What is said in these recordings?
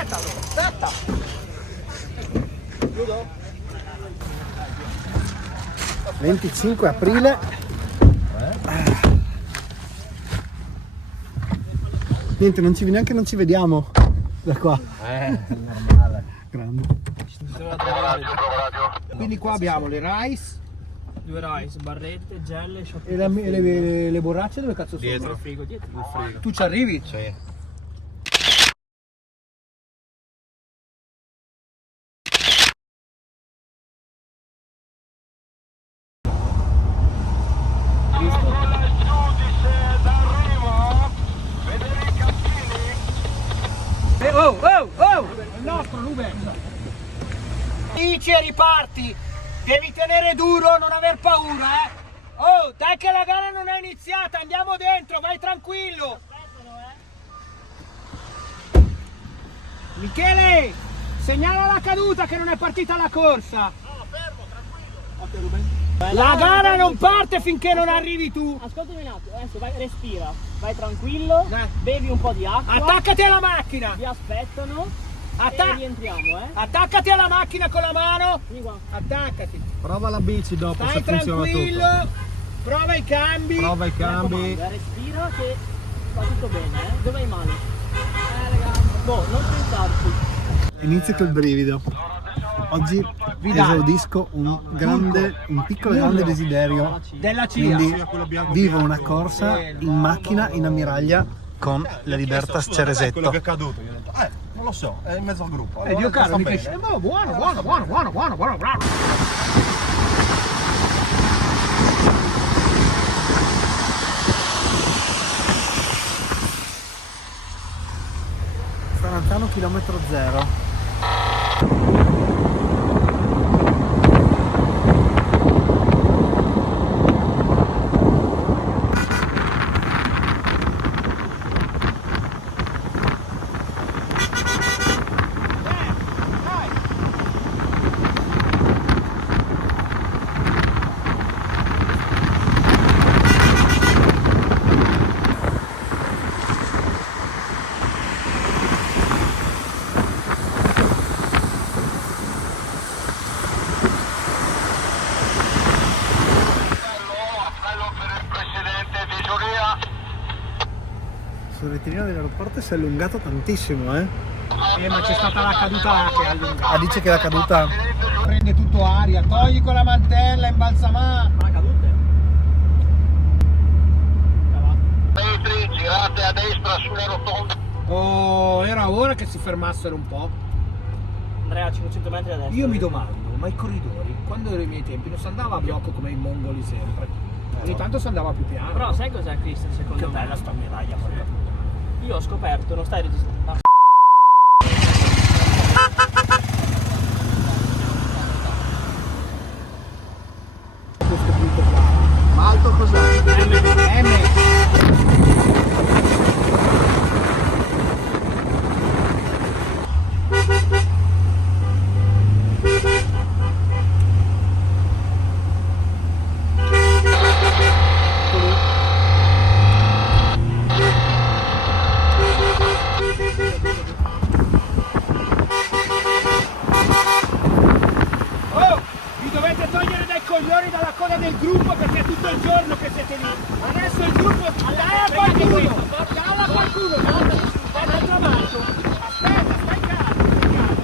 Aspetta! Chiudo? 25 aprile. Niente, non ci vediamo da qua. Normale. Grande. Quindi qua abbiamo le rice. 2 rice, barrette, gelle, E le borracce dove cazzo sono? Dietro il frigo, dietro il frigo. Tu ci arrivi? Sì. Oh! Il nostro Ruben! Dici e riparti! Devi tenere duro, non aver paura, eh! Oh, dai che la gara non è iniziata, andiamo dentro, vai tranquillo! Michele! Segnala la caduta che non è partita la corsa! No, fermo, tranquillo. La gara non parte finché non arrivi tu! Ascoltami un attimo, adesso vai, respira, vai tranquillo, bevi un po' di acqua. Attaccati alla macchina! Vi aspettano e rientriamo, Attaccati alla macchina con la mano! Vieni qua. Attaccati! Prova la bici dopo, Stai se funziona tranquillo! tutto. Prova i cambi! Prova i Mi cambi. raccomando, respira che va tutto bene, eh? Dove hai male? Raga. Boh, non pensarci. Inizio col brivido. Oggi esaudisco un piccolo grande desiderio della CIA. Quindi vivo una corsa in macchina in ammiraglia con la Libertas Ceresetto. Quello che è caduto, io ho detto, non lo so, è in mezzo al gruppo. Dio caro, mi dice, buono. Starantano chilometro zero. Il rettilineo dell'aeroporto si è allungato tantissimo, ma c'è stata la caduta che è allungata. Ah, dice che la caduta Prende tutto aria, togli con la mantella, imbalsamà. Ma cadute? Metri, girate a destra sulla rotonda. Oh, era ora che si fermassero un po'. Andrea, a 500 metri a destra. Io mi domando, ma i corridori, quando ero ai miei tempi, non si andava a blocco come i mongoli sempre. Ogni tanto si andava più piano. Però sai cos'è, Cristian, secondo me? bella sta medaglia, porca puttana. Io ho scoperto, non stai registrando. Questo punto qua. Ma alto cos'è? M. Vi dovete togliere dai coglioni dalla coda del gruppo perché è tutto il giorno che siete lì. Adesso il gruppo dai a qualcuno, dall'altra mano. Aspetta, stai calmo.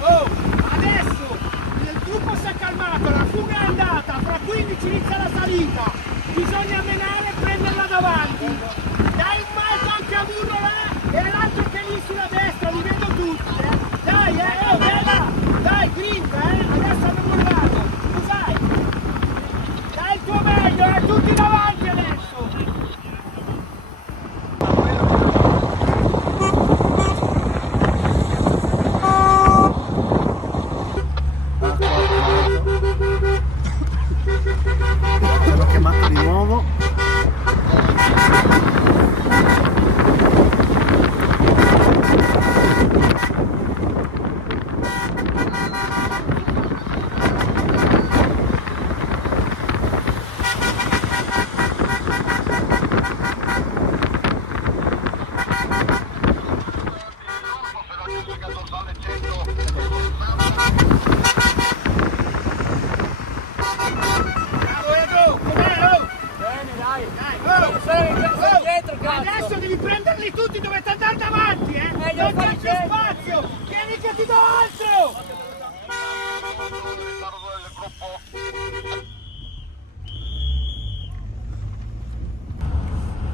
Oh, adesso il gruppo si è calmato, la fuga è andata, fra 15 inizia la salita. Bisogna menare e prenderla davanti. Dai un mezzo anche a burro là e l'altro che è lì sulla destra, li vedo tutti. Dai, oh, bella! Dai, grinta, adesso hanno mollato. Cos'hai? Dai il tuo meglio, tutti davanti adesso! L'ho chiamato di nuovo. più spazio! Vieni che ti do altro!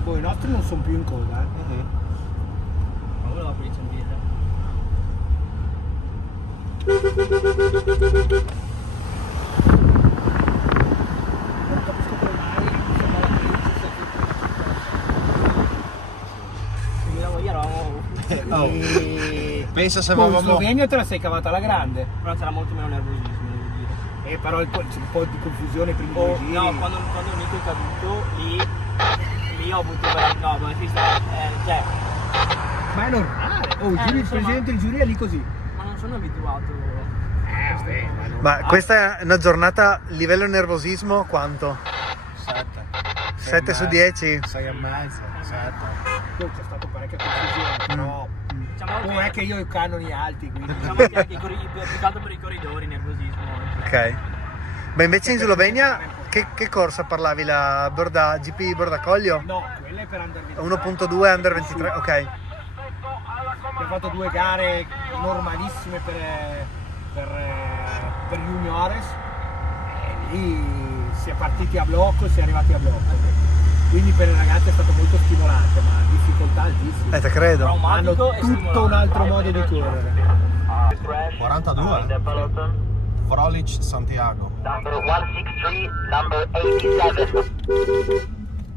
Poi i nostri non sono più in coda, Ma volevo aprire in birra. Non capisco come mai sembra la Quindi io eravamo... Pensa se Poi in avevamo... Slovenia te la sei cavata alla grande. Però c'era molto meno nervosismo, devo dire. Però c'è un po' di confusione prima Oh, dei giri. no, quando Nico è caduto, lì ho avuto... No, ma cioè... Ma è normale. Oh, il insomma- presidente del giuria è lì così. Ma non sono abituato... Vabbè, ma non... Ma questa è una giornata, livello nervosismo quanto? 7. 7 su 10? 6 e mezzo, 7. Poi c'è stato parecchia confusione, però... Diciamo Non è che io ho i canoni alti, quindi... Diciamo che anche più che altro per i corridori, nervosismo. Ok. Beh, invece in Slovenia che corsa parlavi? La GP Bordacoglio? No, quella è per Under 23. 1.2 Under 23, ok. Abbiamo fatto 2 gare normalissime per juniores e lì si è partiti a blocco, si è arrivati a blocco. Quindi per i ragazzi è stato molto stimolante, ma difficoltà altissime. Te credo. Hanno Traumatico e tutto stimolante. un altro modo di correre. 42. Frolic Santiago. Number 163, number 87.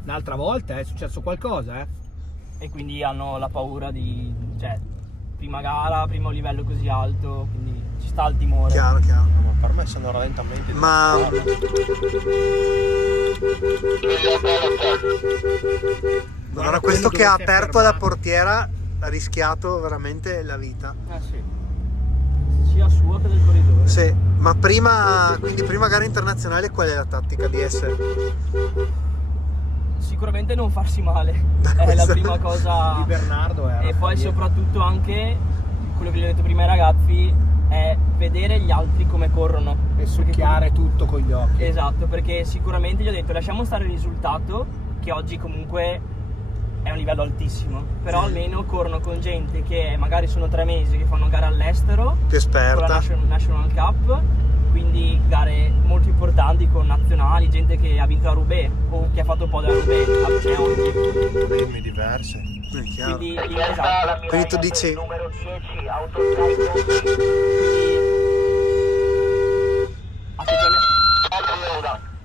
Un'altra volta è successo qualcosa, E quindi hanno la paura di... cioè, prima gara, primo livello così alto, quindi ci sta il timore. Chiaro. Per me sono rallentamenti. Ma allora questo che ha aperto la portiera ha rischiato veramente la vita. Sì. Sia sua che del corridore. Sì, ma quindi prima gara internazionale qual è la tattica di essere? Sicuramente non farsi male, è la prima cosa. Di Bernardo E poi soprattutto anche, quello che gli ho detto prima ai ragazzi, è vedere gli altri come corrono. E succhiare tutto con gli occhi. Esatto, perché sicuramente gli ho detto lasciamo stare il risultato, che oggi comunque è un livello altissimo, però almeno corrono con gente che magari sono 3 mesi che fanno gare all'estero, Più con la esperta. National Cup, quindi gare molto importanti con nazionali, gente che ha vinto a Roubaix o che ha fatto podium a Roubaix, cioè oggi. Ritmi diversi. Chiaro. Quindi esatto. Quindi tu dici Numero 10, autostrada.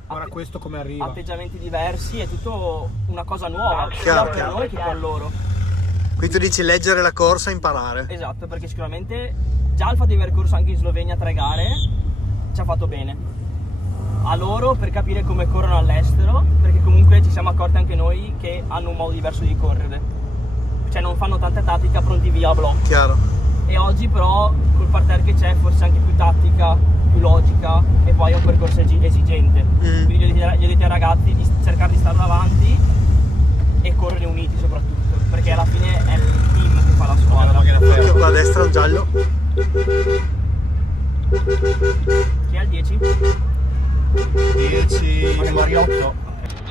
Guarda questo come arriva. Atteggiamenti diversi, è tutto una cosa nuova, Chiaro, sia per noi che per loro. quindi tu dici leggere la corsa e imparare. Esatto, perché sicuramente già il fatto di aver corso anche in Slovenia 3 gare ci ha fatto bene. A loro per capire come corrono all'estero, perché comunque ci siamo accorti anche noi che hanno un modo diverso di correre. Cioè non fanno tanta tattica pronti via a blocco. Chiaro. E oggi però col parterre che c'è forse anche più tattica, più logica e poi è un percorso esigente. Quindi gli ho detto ai ragazzi di cercare di stare davanti e correre uniti soprattutto, perché alla fine è il team che fa la squadra. Occhio qua a destra un giallo. Chi è il 10? 10 Mariotto.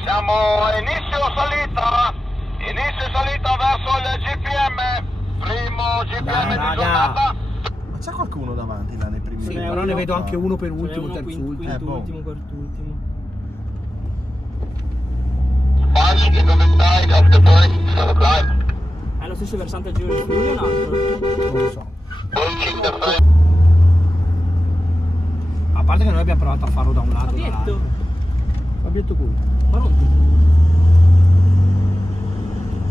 Siamo inizio salita verso il GPM, primo GPM Dai, di raga. giornata. Ma c'è qualcuno davanti là nei primi? Sì, però ne vedo anche uno penultimo, Uno terzultimo. quintultimo, quartultimo. Punch in the side of the point for the climb. È lo stesso versante al giro di Friuli o un altro? Non lo so. Reaching the front. A parte che noi abbiamo provato a farlo da un lato. Fabietto, Fabietto qui. ma non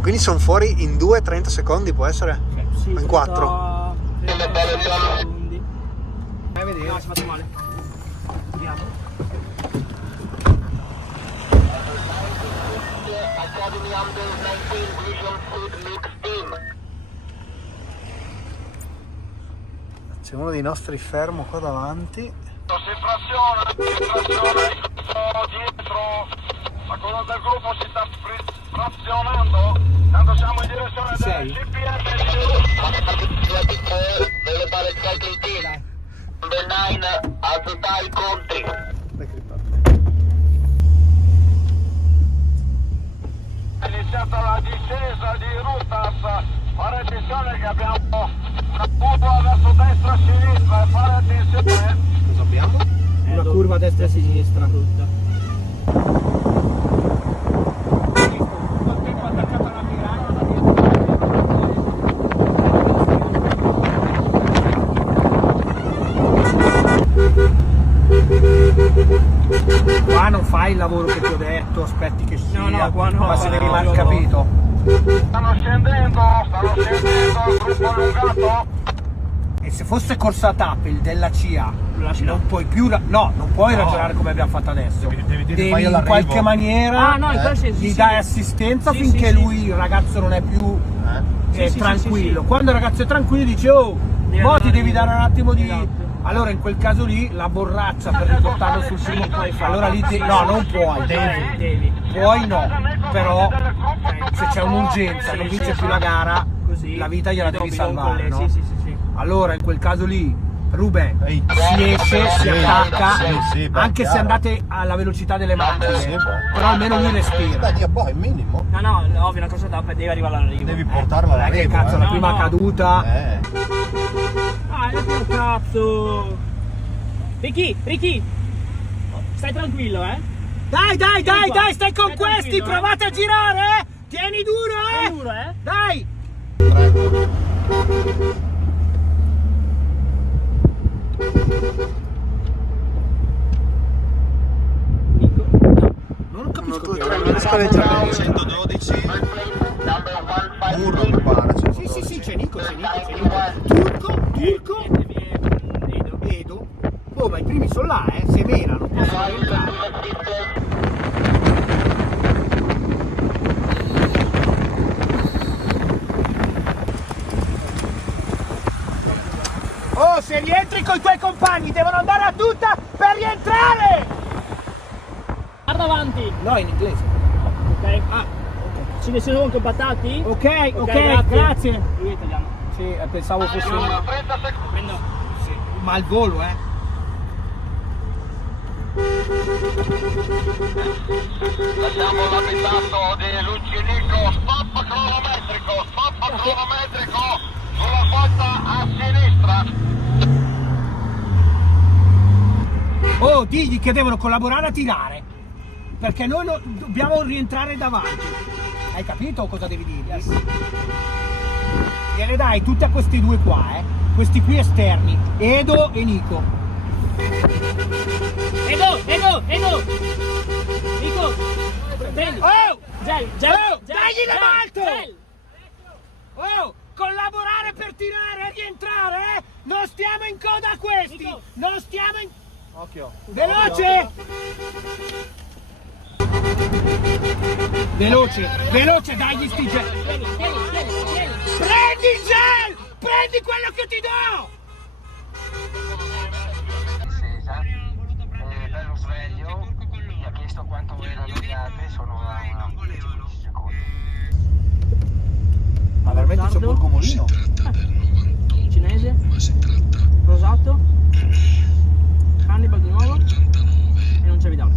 Quindi sono fuori in 2-30 secondi, può essere? sì, In 4. 30 secondi. Vai a vedere. No, si è fatto male. Vediamo. Academy Under 19 Vision Food Mix Team. C'è uno dei nostri fermo qua davanti. Si fraziona dietro, la colonna del gruppo si sta frazionando, tanto siamo in direzione del GPM. Deve fare il cycle team. Number 9, Azuta i conti. È iniziata la discesa di Rutas, fare attenzione che abbiamo curva adesso destra, sinistra, fare attenzione. Cosa abbiamo? Una curva a destra e a sinistra. Qua non fai il lavoro che ti ho detto, aspetti che sia. No, qua no, ma se qua devi no, mal no. capito. Stanno scendendo, il gruppo allungato. E se fosse corsa a tappe della CIA, lasci là. non puoi più non puoi ragionare come abbiamo fatto adesso. Devi dire fai in all'arrivo. qualche maniera Ah, no, in quel senso, gli sì, dai sì. assistenza Sì, finché sì, lui, il ragazzo, non è più Sì, sì, tranquillo. sì, sì. Quando il ragazzo è tranquillo dice mo ti andare devi lì. dare un attimo di... Esatto. Allora in quel caso lì la borraccia per riportarlo sul primo allora lì no, non puoi, Devi. puoi no, però se c'è un'urgenza, non vince più la gara, Così. la vita gliela devi salvare, no? Sì. Allora in quel caso lì Ruben Ehi. si esce, si attacca, sì, beh, anche se chiaro. andate alla velocità delle macchine, Sì, beh. però almeno lui respira. Beh, Dio, boh, è minimo. No, ovvio, una cosa da devi arrivare all'arrivo. Devi portarla Dai, che all'arrivo. cazzo, la No, prima no. caduta. Ah, è un cazzo. Ricky, stai tranquillo, Dai, qua. stai con Stai questi, tranquillo, provate a girare, tieni duro, È duro, Dai! Non capisco che 112. Murro mi pare. Sì, c'è Nico. Turco, Edo. Oh, ma i primi sono là, se menano, possono rientrare. Oh, se rientri con i tuoi compagni, devono andare a tutta per rientrare! Guarda avanti. No, in inglese. Ok. Ah, Ci ne sono compattati? ok, grazie. Lui è italiano. Sì, pensavo fosse... 30 secondi. Prendo. Sì, ma al volo, Lasciamo l'abitato di Lucinico, stop cronometrico sulla porta a sinistra. Oh, digli che devono collaborare a tirare. Perché noi dobbiamo rientrare davanti. Hai capito cosa devi dirgli? Gliele dai tutte a questi due qua, Questi qui esterni, Edo e Nico. Edo! Nico! Prendi! Oh! Gel! Dagli l'alto! Gel! Oh! Collaborare per tirare e rientrare, Non stiamo in coda a questi! Nico. Non stiamo in... Occhio. Veloce! Veloce, dagli sti gel! Tieni! Prendi il gel! Prendi quello che ti do! Bello sveglio, mi ha chiesto quanto erano gli altri, sono a 10 secondi. Ma veramente c'è Borgomolino? Cinese? Rosato? Hannibal di nuovo? E non c'è Vidal.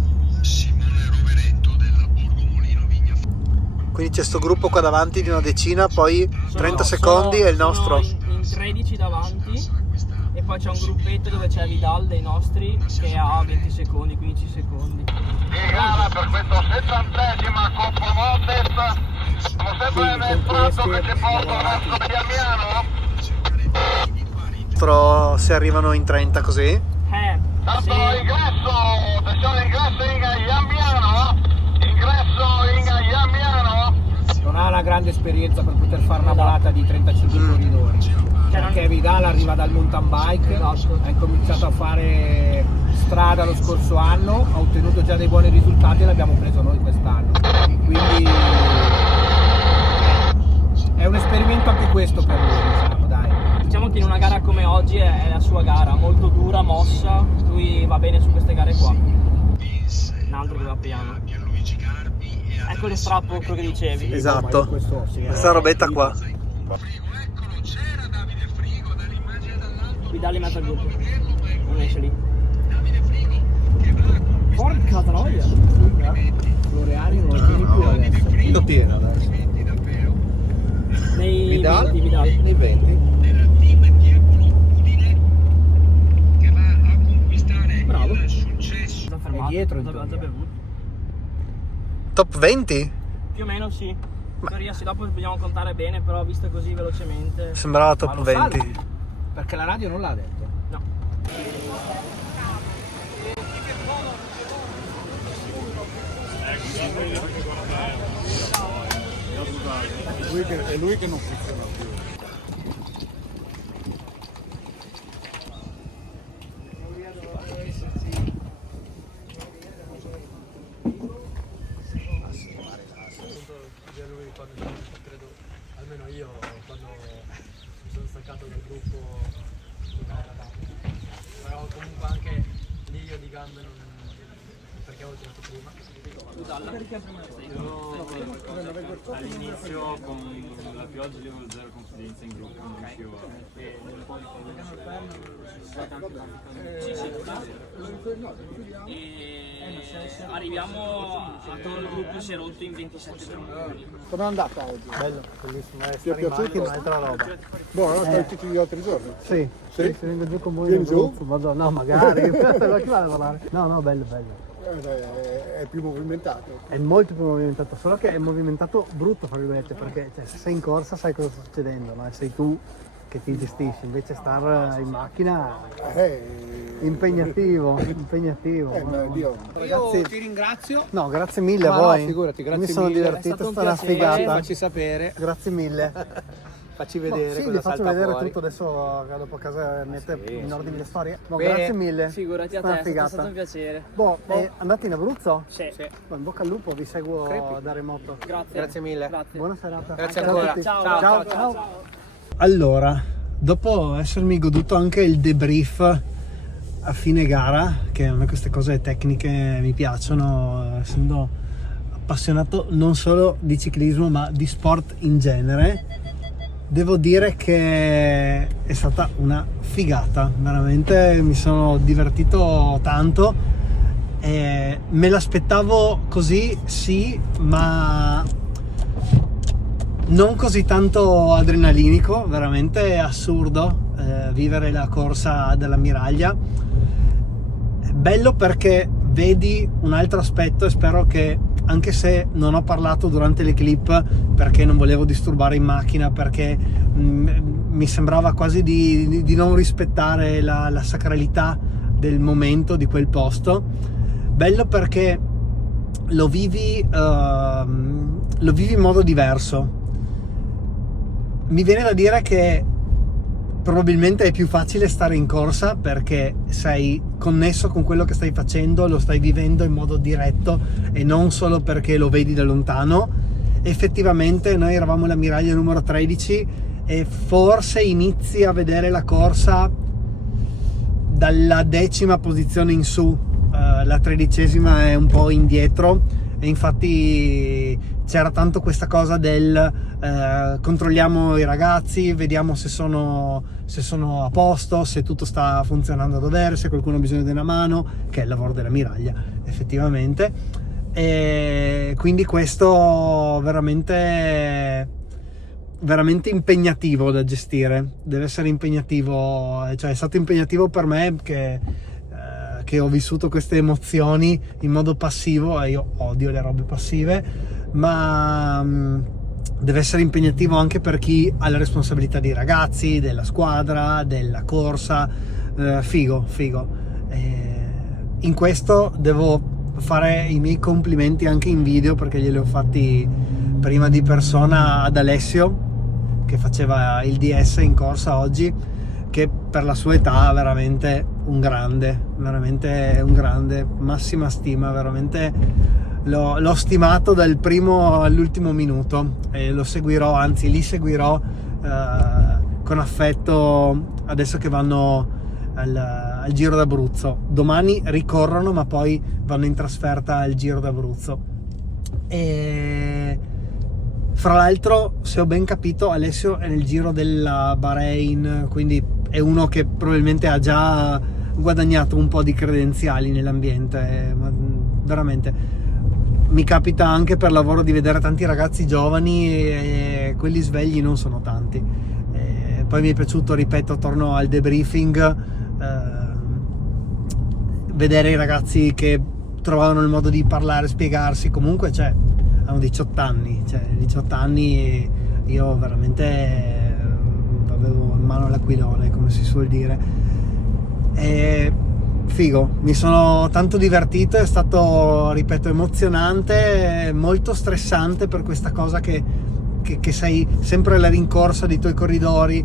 Quindi c'è sto gruppo qua davanti di una decina, poi 30 secondi e il nostro. Sono in 13 davanti e poi c'è un gruppetto dove c'è Vidal dei nostri che ha 20 secondi, 15 secondi. In gara per questa 70ª Coppa Montes, siamo sempre nel tratto che ci porta verso Damiano. Se arrivano in 30 così. Tanto Sì. ingresso, attenzione ingresso in Iambiano, Non ha una grande esperienza per poter fare una volata di 35 corridori. Perché Vidal arriva dal mountain bike, Esatto. ha incominciato a fare strada lo scorso anno, ha ottenuto già dei buoni risultati e l'abbiamo preso noi quest'anno. Quindi è un esperimento anche questo per lui, diciamo, dai. Diciamo che in una gara come oggi è la sua gara, molto dura, mossa, lui va bene su queste gare qua. Un altro che va piano. Ecco lo strappo, quello che dicevi. Esatto. Questo sì, Questa robetta qua. Vidal in mezzo al gruppo. Non esce lì. Porca troia! Floreani non lo tieni più adesso. Chi lo tiene adesso? Nei Vidal? 20 Vidal. Nei 20? dietro. Abbiamo già bevuto. Top 20? Più o meno sì. In teoria sì, dopo dobbiamo contare bene, però visto così velocemente. Sembrava Ma top lo 20. salvi? Perché la radio non l'ha detto. No. È lui che non funziona più. Lui quando credo, almeno io quando mi sono staccato dal gruppo non era tanto. Però comunque anche lì io di gambe non, perché avevo tirato prima. All'inizio con la pioggia avevo zero confidenza in gruppo, non riuscivo E arriviamo a quando il gruppo si è rotto in 27 giorni. Com'è andata oggi? Bello, bellissimo. Ti è piaciuto? Un'altra roba. Buono, stai tutti gli altri giorni. Sì, Sì? se vengo giù con voi. Vieni giù? Vado, no, magari. Chi vado a parlare? No, bello, bello. Dai, è più movimentato. È molto più movimentato, solo che è movimentato brutto, fra virgolette, perché cioè, se sei in corsa sai cosa sta succedendo, no? E sei tu che ti gestisci, invece star in macchina impegnativo. Ma Dio. Io ti ringrazio. No, grazie mille Ma a no, voi. figurati, grazie Mi sono mille. È divertito, stato è un stata una piacere. figata. Facci sapere. Grazie mille. Facci No, vedere sì, cosa vi faccio salta vedere fuori. tutto adesso che dopo a casa mette in ordine le storie. No, Bene. grazie mille. Figurati a È stata te, una figata. è stato un piacere. Boh, andate in Abruzzo? Sì. In bocca al lupo, vi seguo da remoto. Grazie. Grazie mille. Grazie. Buona serata. Grazie Anche a ancora. tutti. Ciao. Ciao. Allora, dopo essermi goduto anche il debrief a fine gara, che a me queste cose tecniche mi piacciono, essendo appassionato non solo di ciclismo ma di sport in genere, devo dire che è stata una figata, veramente mi sono divertito tanto. Me l'aspettavo così, sì, ma non così tanto adrenalinico, veramente assurdo vivere la corsa dell'ammiraglia. Bello perché vedi un altro aspetto e spero che, anche se non ho parlato durante le clip perché non volevo disturbare in macchina, perché mi sembrava quasi di non rispettare la sacralità del momento, di quel posto. Bello perché lo vivi in modo diverso. Mi viene da dire che probabilmente è più facile stare in corsa perché sei connesso con quello che stai facendo, lo stai vivendo in modo diretto e non solo perché lo vedi da lontano. Effettivamente noi eravamo l'ammiraglia numero 13 e forse inizi a vedere la corsa dalla 10ª posizione in su, la 13ª è un po' indietro e infatti c'era tanto questa cosa del controlliamo i ragazzi, vediamo se sono a posto, se tutto sta funzionando a dovere, se qualcuno ha bisogno di una mano, che è il lavoro dell'ammiraglia effettivamente. E quindi questo veramente impegnativo da gestire, deve essere impegnativo, cioè è stato impegnativo per me che ho vissuto queste emozioni in modo passivo e io odio le robe passive, ma deve essere impegnativo anche per chi ha la responsabilità dei ragazzi, della squadra, della corsa. Figo. In questo devo fare i miei complimenti anche in video, perché glieli ho fatti prima di persona ad Alessio che faceva il DS in corsa oggi, che per la sua età è veramente un grande, massima stima, veramente l'ho stimato dal primo all'ultimo minuto e lo seguirò, anzi li seguirò con affetto adesso che vanno al Giro d'Abruzzo. Domani ricorrono ma poi vanno in trasferta al Giro d'Abruzzo. E fra l'altro, se ho ben capito, Alessio è nel Giro della Bahrain, quindi è uno che probabilmente ha già guadagnato un po' di credenziali nell'ambiente, ma veramente mi capita anche per lavoro di vedere tanti ragazzi giovani e quelli svegli non sono tanti. E poi mi è piaciuto, ripeto, torno al debriefing, vedere i ragazzi che trovavano il modo di parlare, spiegarsi. Comunque hanno 18 anni, 18 anni, io veramente avevo in mano l'aquilone, come si suol dire. E figo, mi sono tanto divertito, è stato, ripeto, emozionante, molto stressante per questa cosa che sei sempre alla rincorsa dei tuoi corridori,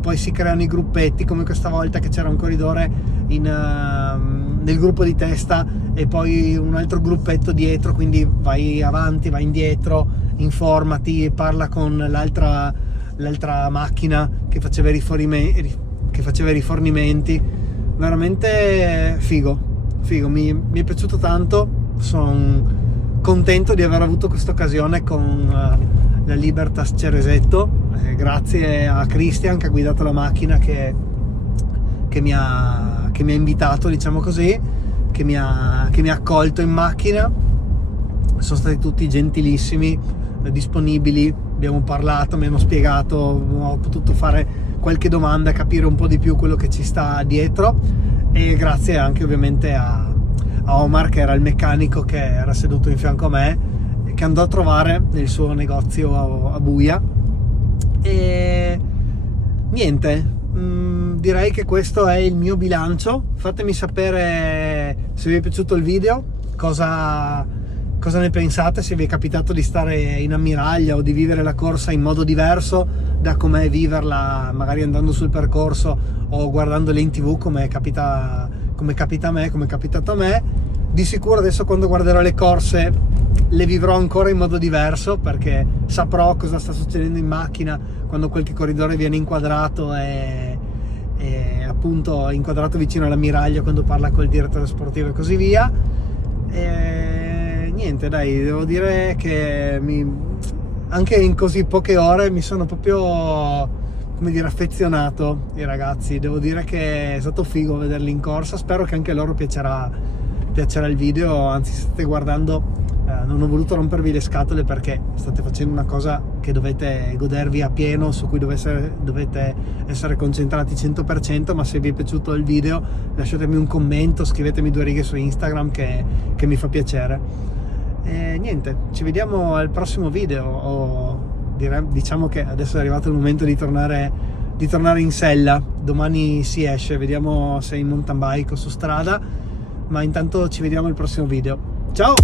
poi si creano i gruppetti, come questa volta che c'era un corridore nel gruppo di testa e poi un altro gruppetto dietro, quindi vai avanti, vai indietro, informati, parla con l'altra macchina che faceva i rifornimenti. Veramente figo, mi è piaciuto tanto, sono contento di aver avuto questa occasione con la Libertas Ceresetto, grazie a Christian che ha guidato la macchina, che mi ha invitato, diciamo così, che mi ha accolto in macchina. Sono stati tutti gentilissimi, disponibili, abbiamo parlato, mi hanno spiegato, ho potuto fare qualche domanda, capire un po' di più quello che ci sta dietro, e grazie anche ovviamente a Omar, che era il meccanico che era seduto in fianco a me, che andò a trovare nel suo negozio a Buia. E niente, direi che questo è il mio bilancio. Fatemi sapere se vi è piaciuto il video, cosa ne pensate, se vi è capitato di stare in ammiraglia o di vivere la corsa in modo diverso da com'è viverla magari andando sul percorso o guardandola in TV, come capita a me, come è capitato a me. Di sicuro adesso, quando guarderò le corse, le vivrò ancora in modo diverso, perché saprò cosa sta succedendo in macchina quando qualche corridore viene inquadrato e appunto inquadrato vicino all'ammiraglio, quando parla col direttore sportivo e così via. E niente, dai, devo dire che anche in così poche ore mi sono proprio, come dire, affezionato ai ragazzi. Devo dire che è stato figo vederli in corsa, spero che anche a loro piacerà il video, anzi, se state guardando, non ho voluto rompervi le scatole, perché state facendo una cosa che dovete godervi a pieno, su cui dovete essere concentrati 100%, ma se vi è piaciuto il video lasciatemi un commento, scrivetemi 2 righe su Instagram che mi fa piacere. E niente, ci vediamo al prossimo video, diciamo che adesso è arrivato il momento di tornare in sella. Domani si esce, vediamo se in mountain bike o su strada, ma intanto ci vediamo al prossimo video. Ciao!